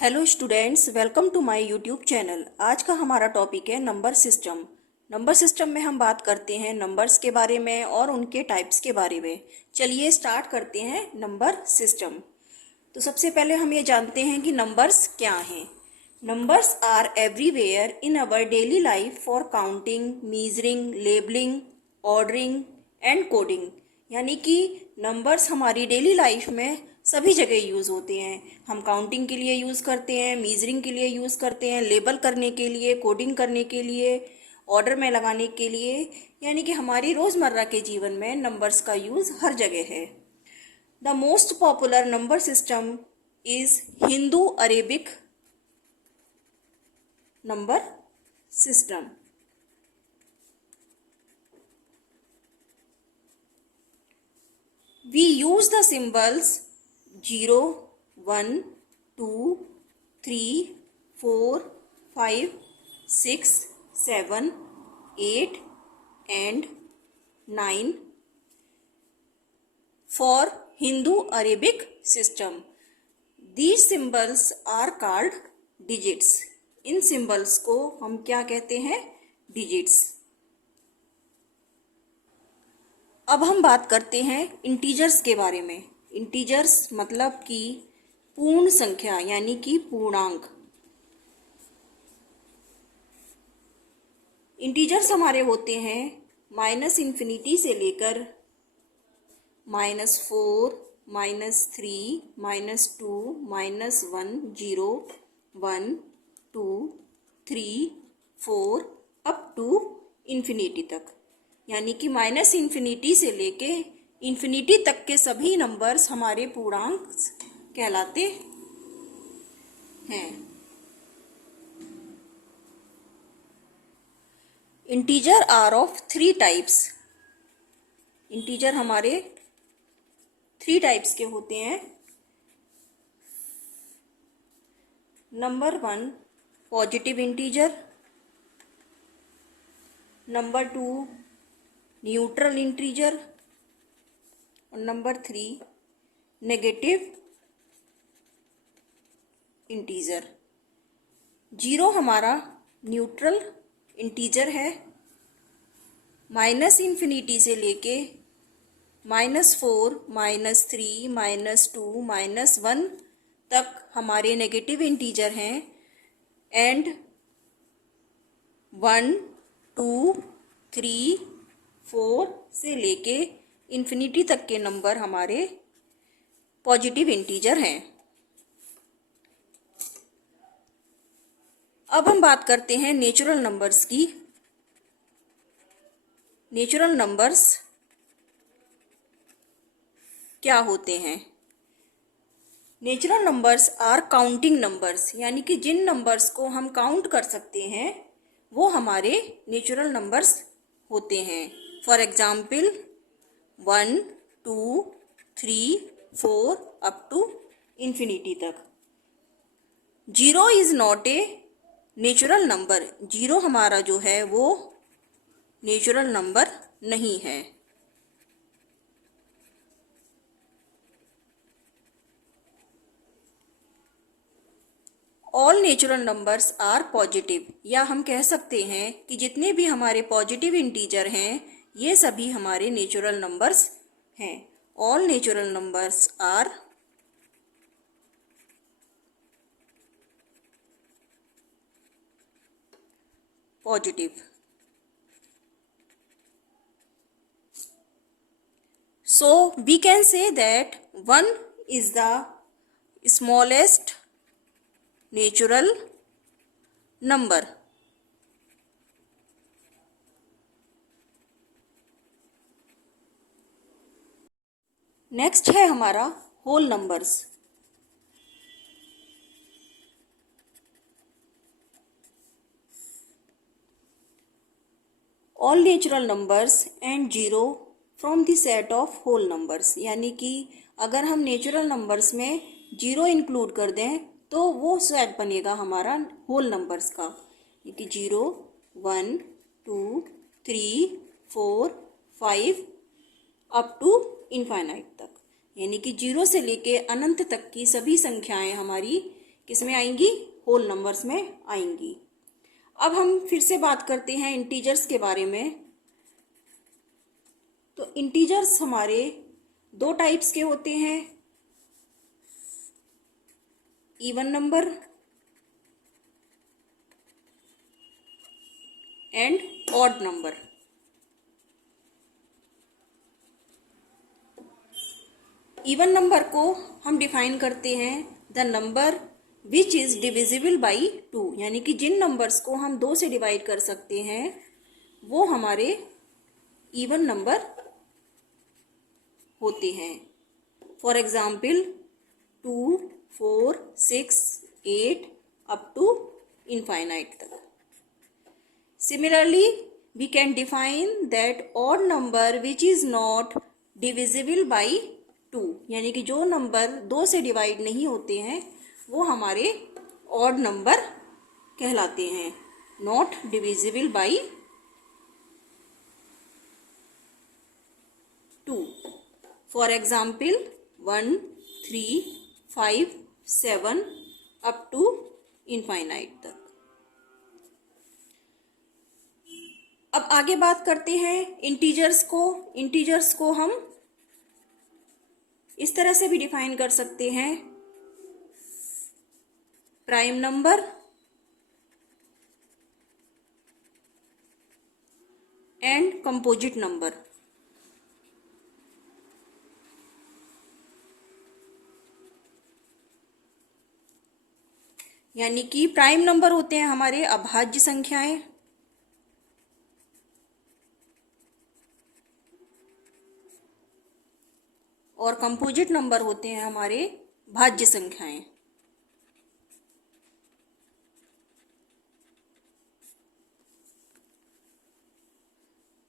Hello students, welcome to my YouTube channel. आज का हमारा टॉपिक है नंबर सिस्टम। नंबर सिस्टम में हम बात करते हैं नंबर्स के बारे में और उनके टाइप्स के बारे में। चलिए स्टार्ट करते हैं नंबर सिस्टम। तो सबसे पहले हम ये जानते हैं कि नंबर्स क्या हैं। Numbers are everywhere in our daily life for counting, measuring, labelling, ordering and coding. यानी कि नंबर्स हमारी डेली लाइफ में सभी जगह यूज़ होते हैं। हम काउंटिंग के लिए यूज़ करते हैं, मीजरिंग के लिए यूज़ करते हैं, लेबल करने के लिए, कोडिंग करने के लिए, ऑर्डर में लगाने के लिए। यानी कि हमारी रोज़मर्रा के जीवन में नंबर्स का यूज़ हर जगह है। The most popular number system is Hindu Arabic number system. We use the symbols 0, 1, 2, 3, 4, 5, 6, 7, 8 and 9 for Hindu Arabic system. These symbols are called digits. In symbols को हम क्या कहते हैं? डिजिट्स। अब हम बात करते हैं इंटीजर्स के बारे में। इंटीजर्स मतलब कि पूर्ण संख्या यानी कि पूर्णांक। इंटीजर्स हमारे होते हैं -∞ से लेकर -4, -3, -2, -1, 0, 1, 2, 3, 4 अप टू इन्फिनिटी तक। यानी कि -∞ से लेके इन्फिनिटी तक के सभी नंबर्स हमारे पूर्णांक कहलाते हैं। Integer are of 3 types. Integer हमारे 3 टाइप्स के होते हैं। Number 1 positive integer, number 2 neutral integer और नंबर 3 नेगेटिव इंटीजर। 0 हमारा न्यूट्रल इंटीजर है। -∞ से लेके -4, -3, -2, -1 तक हमारे नेगेटिव इंटीजर हैं। एंड 1, 2, 3, 4 से लेके इन्फिनिटी तक के नंबर हमारे पॉजिटिव इंटीजर हैं। अब हम बात करते हैं नेचुरल नंबर्स की। नेचुरल नंबर्स क्या होते हैं? Natural numbers are counting numbers, यानी कि जिन नंबर्स को हम काउंट कर सकते हैं वो हमारे नेचुरल नंबर्स होते हैं। For example 1, 2, 3, 4 up to infinity तक। 0 is not a natural number. 0 हमारा जो है वो नेचुरल नंबर नहीं है। All natural numbers are positive, या हम कह सकते हैं कि जितने भी हमारे पॉजिटिव इंटीजर हैं ये सभी हमारे नेचुरल नंबर्स हैं। All natural numbers are positive. So we can say that 1 is the smallest natural number. Next है हमारा whole numbers. All natural numbers and 0 from the set of whole numbers. यानी कि अगर हम नेचुरल नंबर्स में 0 include कर दें तो वो सेट बनेगा हमारा होल नंबर्स का। कि 0, 1, 2, 3, 4, 5 अप टू इनफाइनाइट तक। यानी कि 0 से लेके अनंत तक की सभी संख्याएं हमारी किस में आएंगी? होल नंबर्स में आएंगी। अब हम फिर से बात करते हैं इंटीजर्स के बारे में। तो इंटीजर्स हमारे दो टाइप्स के होते हैं, even number and odd number. Even number को हम डिफाइन करते हैं the number which is divisible by 2, यानी कि जिन नंबर्स को हम 2 से डिवाइड कर सकते हैं वो हमारे इवन नंबर होते हैं। For example 2, 4, 6, 8 up to infinite तक। Similarly, we can define that odd number which is not divisible by 2, यानी कि जो नंबर 2 से डिवाइड नहीं होते हैं वो हमारे ऑड नंबर कहलाते हैं, not divisible by 2। For example 1, 3, 5, 7 up to infinite तक। अब आगे बात करते हैं इंटीजर्स को। इंटीजर्स को हम इस तरह से भी डिफाइन कर सकते हैं, prime number and composite number. यानी कि प्राइम नंबर होते हैं हमारे अभाज्य संख्याएं और कंपोजिट नंबर होते हैं हमारे भाज्य संख्याएं।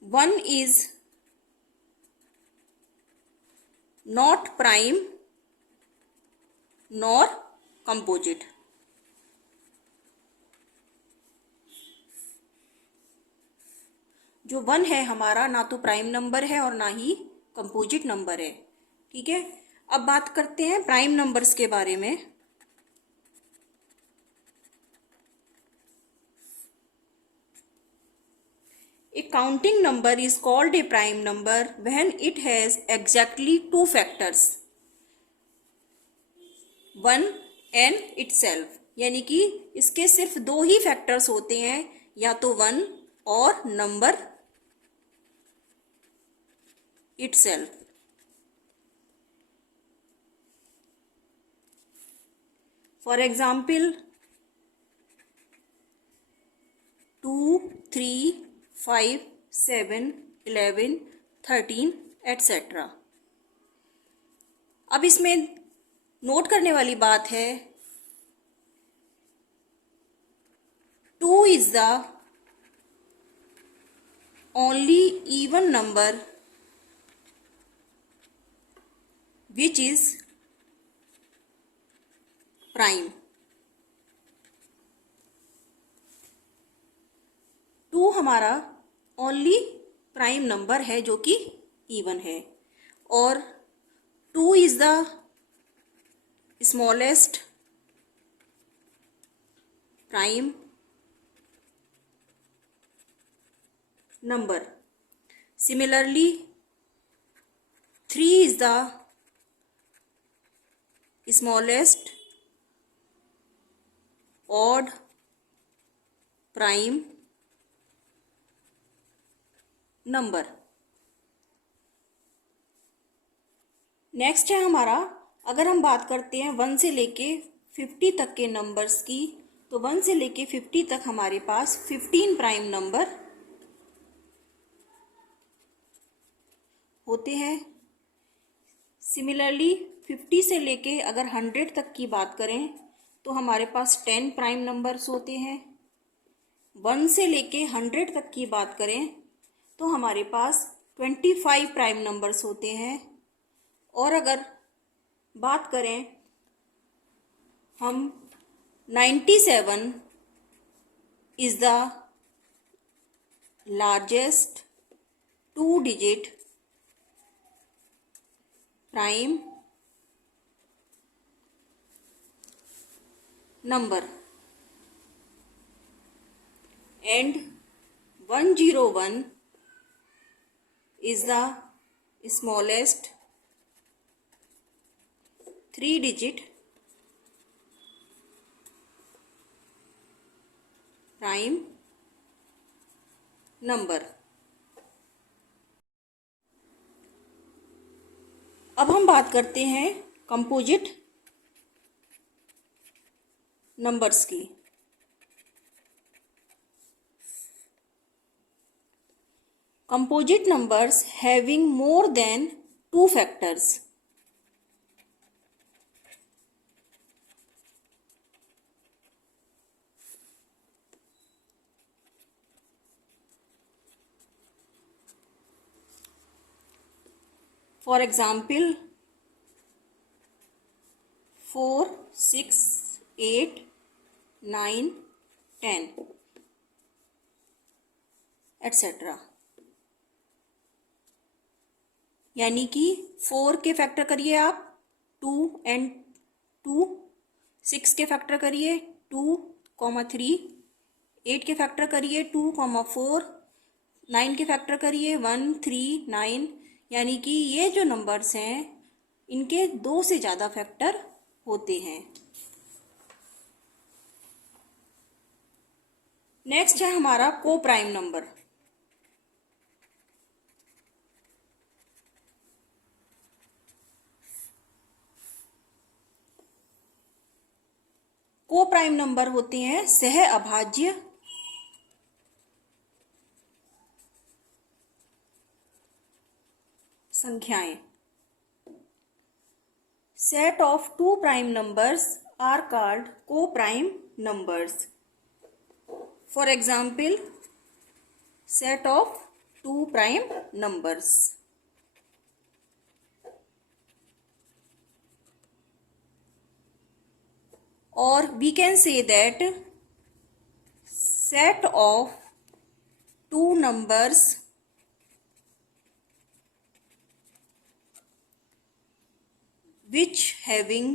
One is not prime nor composite. जो 1 है हमारा ना तो प्राइम नंबर है और ना ही कंपोजिट नंबर है। ठीक है, अब बात करते हैं प्राइम नंबर्स के बारे में। A counting number is called a prime number when it has exactly 2 factors, 1 and itself, यानी कि इसके सिर्फ 2 ही फैक्टर्स होते हैं, या तो 1 और number itself। For example 2, 3, 5, 7, 11, 13 etc। अब इसमें नोट करने वाली बात है, 2 is the only even number which is prime. 2 हमारा ओनली प्राइम नंबर है जो कि इवन है, और 2 is the smallest prime number. Similarly 3 is the smallest odd prime number. Next है हमारा, अगर हम बात करते हैं 1 से लेके 50 तक के नंबर्स की, तो 1 से लेके 50 तक हमारे पास 15 प्राइम नंबर होते हैं। सिमिलरली 50 से लेके अगर 100 तक की बात करें तो हमारे पास 10 प्राइम नंबर्स होते हैं। 1 से लेके 100 तक की बात करें तो हमारे पास 25 प्राइम नंबर्स होते हैं। और अगर बात करें हम 97 is the largest 2 digit prime number, and 101 is the smallest 3-digit prime number. अब हम बात करते हैं कंपोजिट नंबर्स की। Composite numbers having more than 2 factors. For example, 4, 6, 8, 9, 10, etc. यानी कि 4 के फैक्टर करिए आप 2 एंड 2, 6 के फैक्टर करिए 2, 3, 8 के फैक्टर करिए 2, 4, 9 के फैक्टर करिए 1, 3, 9। यानी कि ये जो नंबर्स हैं इनके 2 से ज़्यादा फैक्टर होते हैं। नेक्स्ट है हमारा co prime number. Co prime number होते हैं सह अभाज्य संख्याएं। Set of 2 prime numbers are called co prime numbers. For example, set of 2 prime numbers. और we can say that set of 2 numbers which having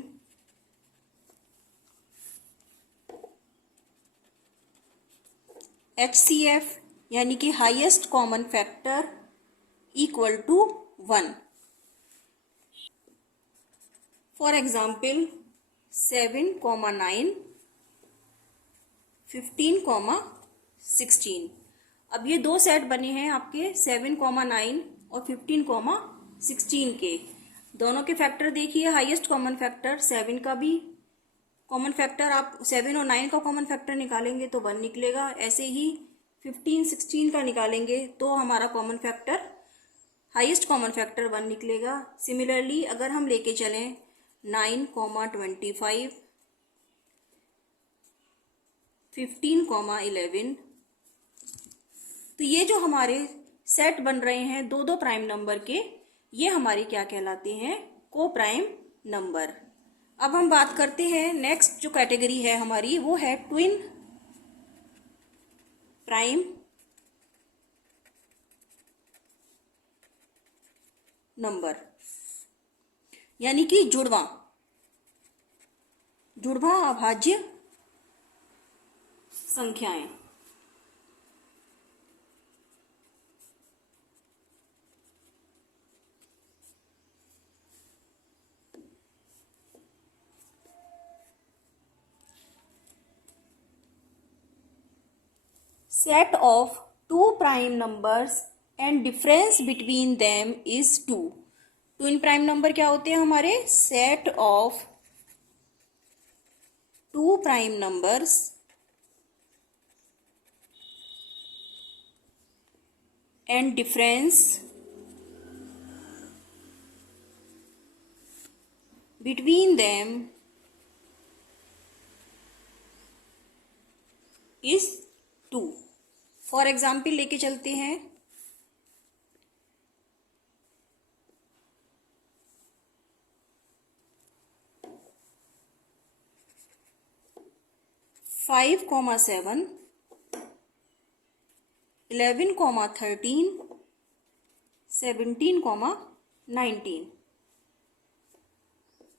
HCF यानी कि highest common factor equal to 1। For example 7, 9, 15, 16। अब ये 2 set बने हैं आपके 7, 9 और 15, 16 के। दोनों के फैक्टर देखिए, हाईएस्ट कॉमन फैक्टर 7 का भी कॉमन फैक्टर, आप 7 और 9 का कॉमन फैक्टर निकालेंगे तो 1 निकलेगा। ऐसे ही 15, 16 का निकालेंगे तो हमारा common factor, highest common factor 1 निकलेगा। सिमिलरली अगर हम लेके चलें 9, 25, 15, 11, तो ये जो हमारे सेट बन रहे हैं 2 प्राइम नंबर के, ये हमारे क्या कहलाते हैं? को प्राइम नंबर। अब हम बात करते हैं नेक्स्ट जो कैटेगरी है हमारी, वो है ट्विन प्राइम नंबर, यानी कि जुड़वा अभाज्य संख्याएं। Set of 2 prime numbers and difference between them is 2। Twin prime number क्या होते हैं हमारे? Set of 2 prime numbers and difference between them is 2। For example लेके चलते हैं 5, 7, 11, 13, 17, 19।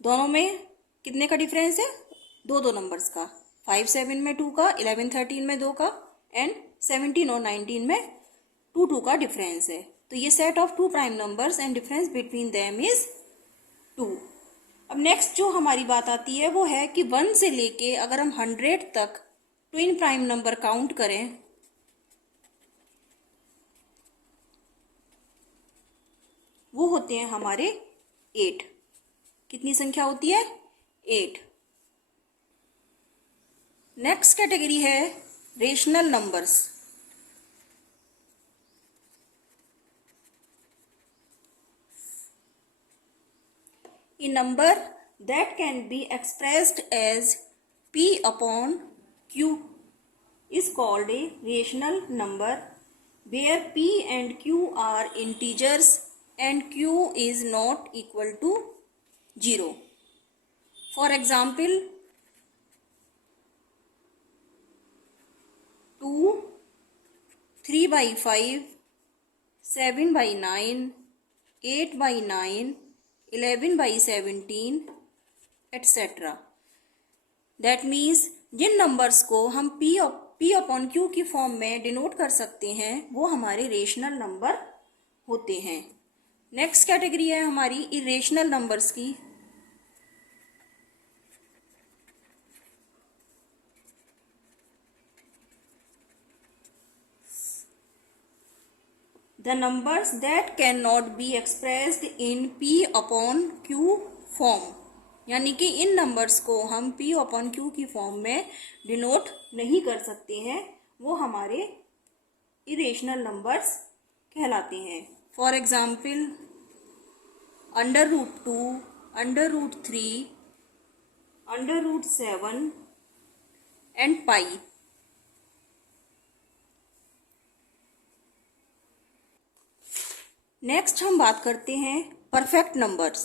दोनों में कितने का डिफरेंस है? दो दो नंबर्स का, 5 7 में 2 का, 11 13 में 2 का, एंड 17 और 19 में 2 2 का डिफरेंस है। तो ये set of 2 prime numbers and difference between them is 2। अब नेक्स्ट जो हमारी बात आती है वो है कि 1 से लेके अगर हम 100 तक ट्विन प्राइम नंबर काउंट करें वो होते हैं हमारे 8। कितनी संख्या होती है? 8। नेक्स्ट कैटेगरी है rational numbers. A number that can be expressed as P upon Q is called a rational number where P and Q are integers and Q is not equal to 0. For example, 2, 3/5, 7/9, 8/9, 11/17 etc. That means जिन numbers को हम P upon Q की form में denote कर सकते हैं वो हमारे रेशनल नंबर होते हैं। नेक्स्ट कैटेगरी है हमारी इरेशनल नंबर्स की। The numbers that cannot be expressed in P upon Q form, यानी कि इन नंबर्स को हम P अपॉन Q की फॉर्म में डिनोट नहीं कर सकते हैं वो हमारे इरेशनल नंबर्स कहलाते हैं। For example √2, √3, √7 and pi. Next हम बात करते हैं परफेक्ट नंबर्स।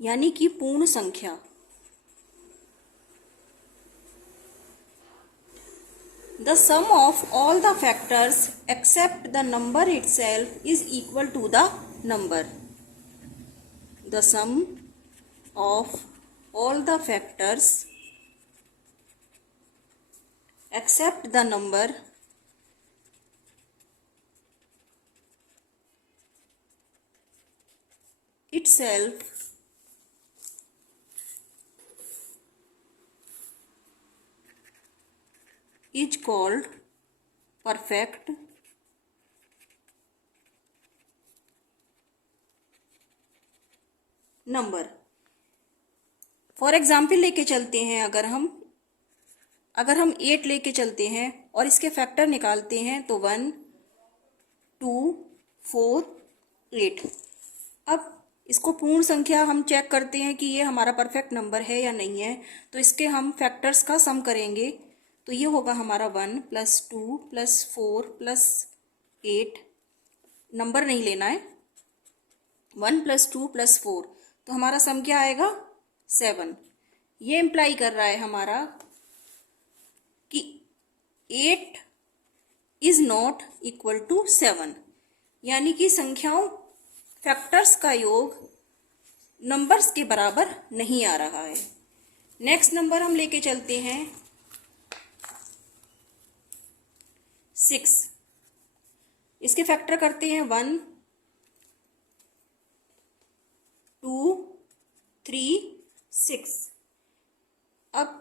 यानी कि पूर्ण संख्या। The sum of all the factors except the number itself is equal to the number. The sum of all the factors except the number itself is called perfect number. For example लेके चलते हैं, अगर हम 8 लेके चलते हैं और इसके फैक्टर निकालते हैं तो 1 2 4 8। अब इसको पूर्ण संख्या हम चेक करते हैं कि ये हमारा परफेक्ट नंबर है या नहीं है, तो इसके हम फैक्टर्स का सम करेंगे तो ये होगा हमारा 1 + 2 + 4 + 8। नंबर नहीं लेना है, 1 + 2 + 4, तो हमारा सम क्या आएगा? 7। ये इम्प्लाई कर रहा है हमारा कि 8 इज नॉट इक्वल टू 7, यानी कि संख्याओं फैक्टर्स का योग नंबर्स के बराबर नहीं आ रहा है। नेक्स्ट नंबर हम लेके चलते हैं 6। इसके फैक्टर करते हैं 1 2 3 6। अब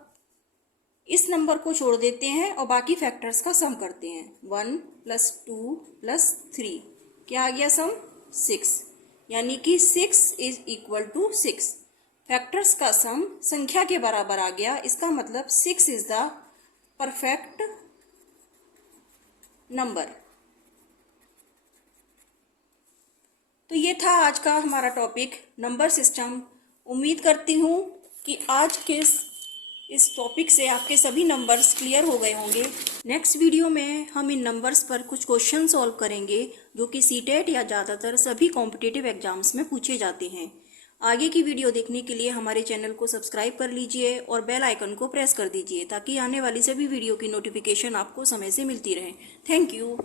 इस नंबर को छोड़ देते हैं और बाकी फैक्टर्स का सम करते हैं। 1 + 2 + 3, क्या आ गया सम? 6, यानी कि 6 इज इक्वल टू 6। फैक्टर्स का सम संख्या के बराबर आ गया, इसका मतलब 6 इज द परफेक्ट नंबर। तो ये था आज का हमारा टॉपिक नंबर सिस्टम। उम्मीद करती हूँ कि आज के इस टॉपिक से आपके सभी नंबर्स क्लियर हो गए होंगे। नेक्स्ट वीडियो में हम इन नंबर्स पर कुछ क्वेश्चन सॉल्व करेंगे जो कि सीटेट या ज़्यादातर सभी कॉम्पिटिटिव एग्जाम्स में पूछे जाते हैं। आगे की वीडियो देखने के लिए हमारे चैनल को सब्सक्राइब कर लीजिए और बेल आइकन को प्रेस कर दीजिए ताकि आने वाली सभी वीडियो की नोटिफिकेशन आपको समय से मिलती रहे। Thank you.